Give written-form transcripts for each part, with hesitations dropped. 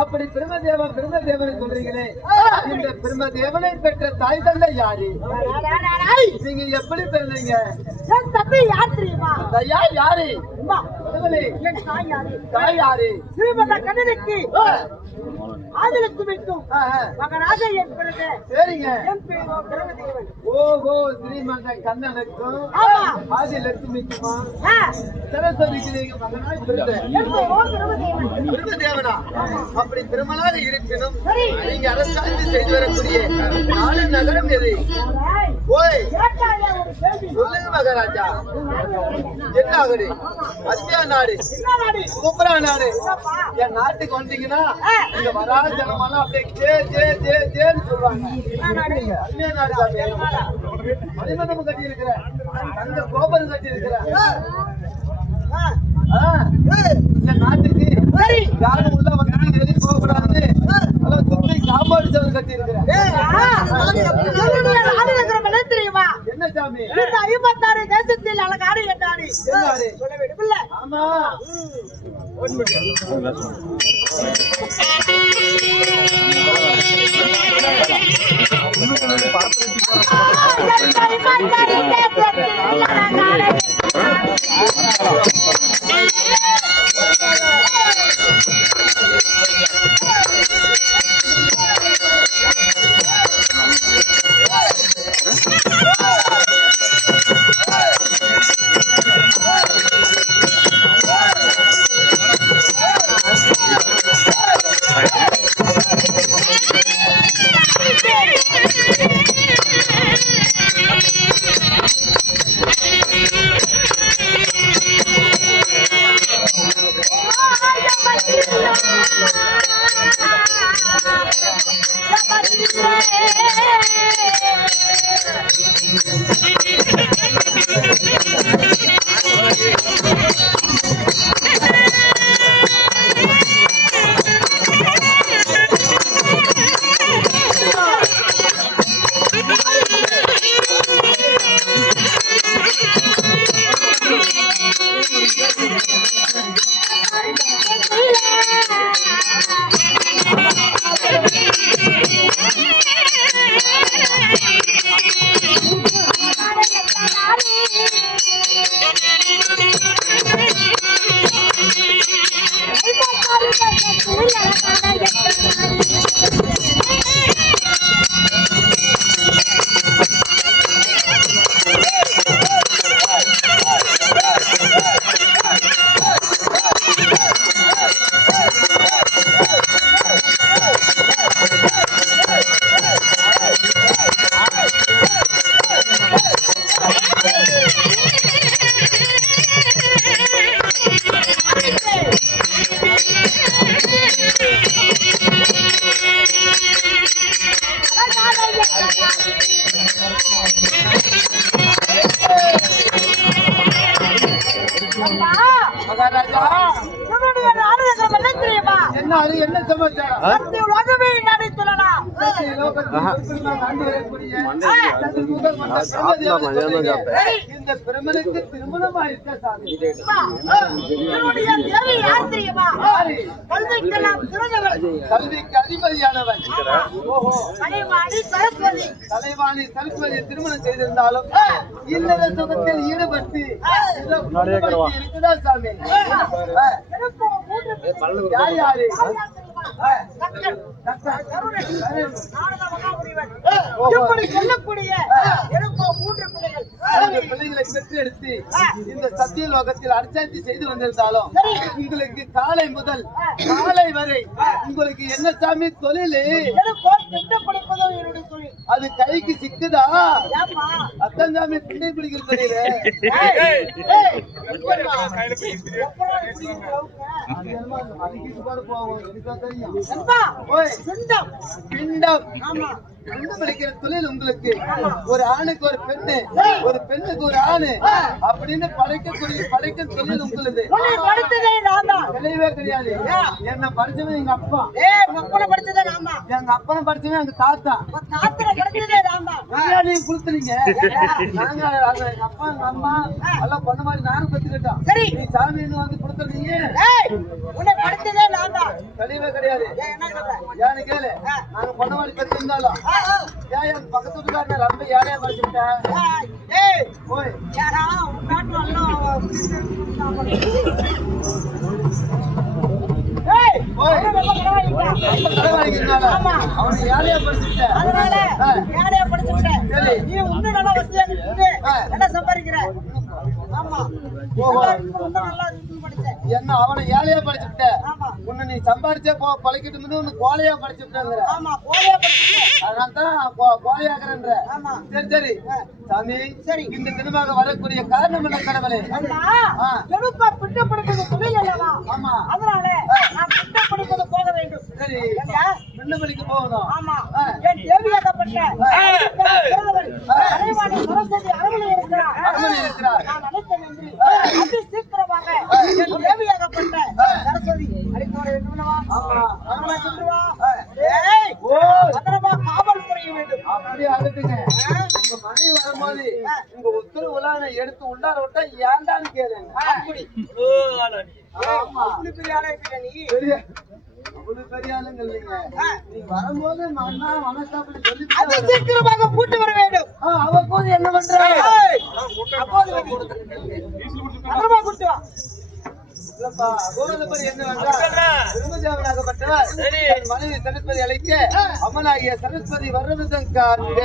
அப்படி பிரம்மதேவனை சொல்றீங்களே, இந்த பிரம்மதேவனை பெற்ற தாய் தந்தை யாரு? நீங்க எப்படி பிறந்தீங்க? என் தம்பி யார் தெரியுமா? ஐயா யாரு? என் தாய் யாரு? தாய் யாரு? ஸ்ரீமத கண்ணனுக்கு ஆதிலட்சுமிக்கும் மகனாக என் பிறந்த சரிங்க என் பேரோ பிரம்மதேவன். ஓஹோ, ஸ்ரீமத கண்ணனுக்கும் ஆதிலட்சுமிக்குமா சரஸ்வதிக்கு நீங்க மகனாக பிறந்த என் பேரோ பிரம்மதேவன். பிரம்மதேவனா? அப்படி பிரமலாக இருக்கணும். நீங்க அரசாட்சி செய்து வரக்கூடிய நாலு நகரம் எது? ஓய் சொல்லுங்க மகாராஜா. என்ன ஆகுது? அத்தியா நாடு, சூப்பரா நாடு. என் நாட்டுக்கு வந்தீங்கன்னா இங்க வராத ஜனமெல்லாம் அப்படியே ஜே ஜே ஜே ஜேன்னு சொல்லுவாங்க. அத்தியா நாடு மணிமண்டபம் கட்டி இருக்கிற, அந்த கோபுரம் கட்டி இருக்கிற இந்த நாட்டுக்கு யாரும் உள்ள வந்து எதிர்த்து போகக்கூடாது. சுற்றி காப்பாடு சேவை கட்டி இருக்கிறேன். என்ன சாமி? 56 தேசத்தில் அழகாடு என்றாரு. சொல்ல வேண்டுமில்ல? ஆமா. அம்மா, மகாராஜா இவனுடைய நாடகம் என்ன தெரியுமா? என்ன சமாச்சாரம்? சக்தி உலகமே நாடி சொல்லலாம். சக்தி லோகத்தில் பெருமாள் ஆண்டு வரக்கூடிய சதுர்முக கொண்ட பிரம்மதேவனை இந்த பிரம்மனுக்கு திருமணம் ஆயிடுச்சா சாமி? அம்மா, இவனுடைய தேவி யார் தெரியுமா? கல்விக்கெல்லாம் சிறந்தவள். கல்விக்கு அதிபதியானவன். ஓஹோ, கலைவாணி சரஸ்வதி. கலைவாணி சரஸ்வதியை திருமணம் செய்திருந்தாலும் இல்லற சுகத்தில் ஈடுபட்டு ஏதோ குடும்பம் இருக்குதா சாமி? எனக்கு மூன்று பிள்ளைகள். யார் யாரு? தக்கன், டாக்டர் கருணை, நாரத மகாமுனிவன். இப்படி சொல்லக்கூடிய எனக்கு மூன்று பிள்ளைகள். அந்த பிள்ளைகளை பெற்று எடுத்து இந்த சத்திய லோகத்தில் அர்ச்சாட்சி செய்து வந்திருந்தாலும் உங்களுக்கு காலை முதல் காலை வரை உங்களுக்கு என்ன சாமி தொழில்? எனக்கு திட்ட படிப்பதோ என்னுடைய தொழில். அது கைக்கு சிக்குதா? ஏம்மா? அத்தன் சாமி பிள்ளை பிடிக்கிற தொழில். அம்மா, ஓய், பிண்டம். பிண்டம். ஆமா. பிண்டம் பிடிக்கிற தொழில் உங்களுக்கு. ஒரு ஆணுக்கு ஒரு பெண்ணு, ஒரு பெண்ணுக்கு ஒரு ஆணு அப்படின்னு படைக்கும் தொழில் உங்களுக்கு. உன்னை படித்ததே நான் தான். தெளிவே கிடையாது. என்ன படிச்சவன் எங்க அப்பா, உங்க அப்பனை படித்ததே நான் தான். எங்க அப்பனை படிச்சவன் எங்க தாத்தா. உன் தாத்தனை படித்ததே நான் தான். நீங்க கொடுத்துறீங்க. நாங்க எங்க அப்பா எங்க அம்மா எல்லாம் பண்ண மாதிரி நானும் கத்துக்கிட்டோம். சரி. நீ சாமின்னு வந்து கொடுத்துறீங்க. உன்னை படித்ததே நான் தான். தெளிவே கிடையாது. என்ன சொல்ற? ஏன்னு கேளு, நாங்க பண்ண மாதிரி கத்துருந்தாலும் ஏன் என் பக்கத்து வீட்டுக்காரன ரொம்ப ஏழையா படிச்சுட்டேன். ஓய், யாரா உன் நாட்டுல எல்லாம் ஓய், அவனை ஏழையா படிச்சுட்டேன். அதனால யாரையா படிச்சுட்டேன். சரி. நீ இன்னும் நல்லா வசதியா இருக்கு. என்ன சம்பாதிக்கிற? ஆமா. இன்னும் நல்லா படிச்சேன். என்ன அவனை ஏழையா படிச்சுட்டேன். ஆமா. உன்னை நீ சம்பாரிச்சே பழக்கிட்டு உன்னை கோலையா படிச்சுட்டாங்கிற. ஆமா, கோழியா படிச்சுட்டேன். அதனால்தான் கோலையாக்குறேன்ற. ஆமா. சரி சரி சாமி, சரி. இந்த தினமாக வரக்கூடிய காரணம் என்ன கடவுளே? அம்மா, ஆ. எனக்கு பிட்ட படிப்பது தொழில் அல்லவா? ஆமா. அதனால நான் பிட்ட படிப்பது போக வேண்டும். சரி, ஏங்க? விண்ணப்படிக்கு போகணும். ஆமா. என் தேவியாகப்பட்ட பிறந்தவள் கலைவாணி சரஸ்வதி அரண்மனை இருக்கிறார். அரண்மனை இருக்கிறார். நான் அழைத்த நன்றி அதி சீக்கிரமாக என் தேவியாகப்பட்ட சரஸ்வதி அழைத்து வர வேண்டுமல்லவா? அரண்மனை சென்று வா. ஏய், ஓ, பத்திரமா காவல் புரிய வேண்டும். அப்படி அழுதுங்க. உங்க மனைவி வரும்போது உங்க உத்தரவுலாம் எடுத்து உள்ளார விட்டா ஏன்டான்னு கேளுங்க. அப்படி ஆமா. அப்படி பெரிய ஆளா இருக்கிற நீ. பெரிய அவ்வளவு பெரிய ஆளுங்க இல்லைங்க. நீ வரும்போது மன்னா மனசாப்படி சொல்லி அதி சீக்கிரமாக கூட்டு வர வேண்டும். அவ போது என்ன பண்ற? ஏய், அப்போது பத்திரமா கூட்டு வா. இல்லப்பா, கோவிந்தபுரி என்ன வேண்டாம். திருமஜாவனாகப்பட்டவர் என் மனைவி சரஸ்வதி அழைக்க அம்மனாகிய சரஸ்வதி வர்றதுதான் காண்க.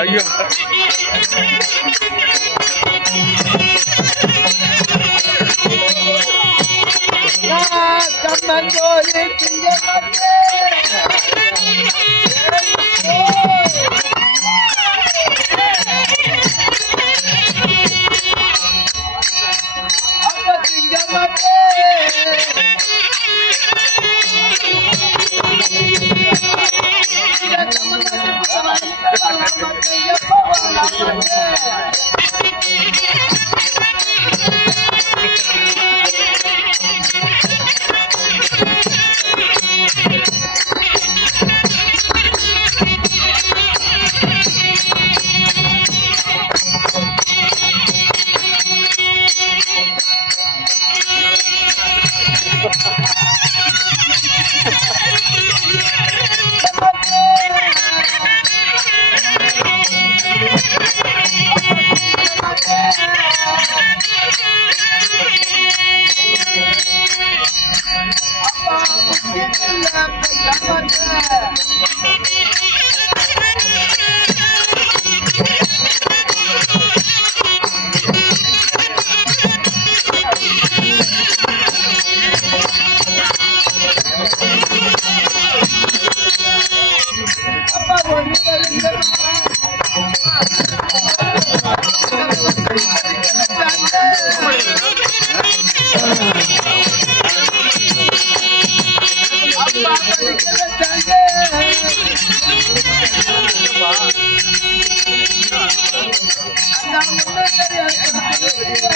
ஐயோ கம்மங்கோலி திங்கமத்தே அப்ப திங்கமத்தே நான் முன்னே தெரியாது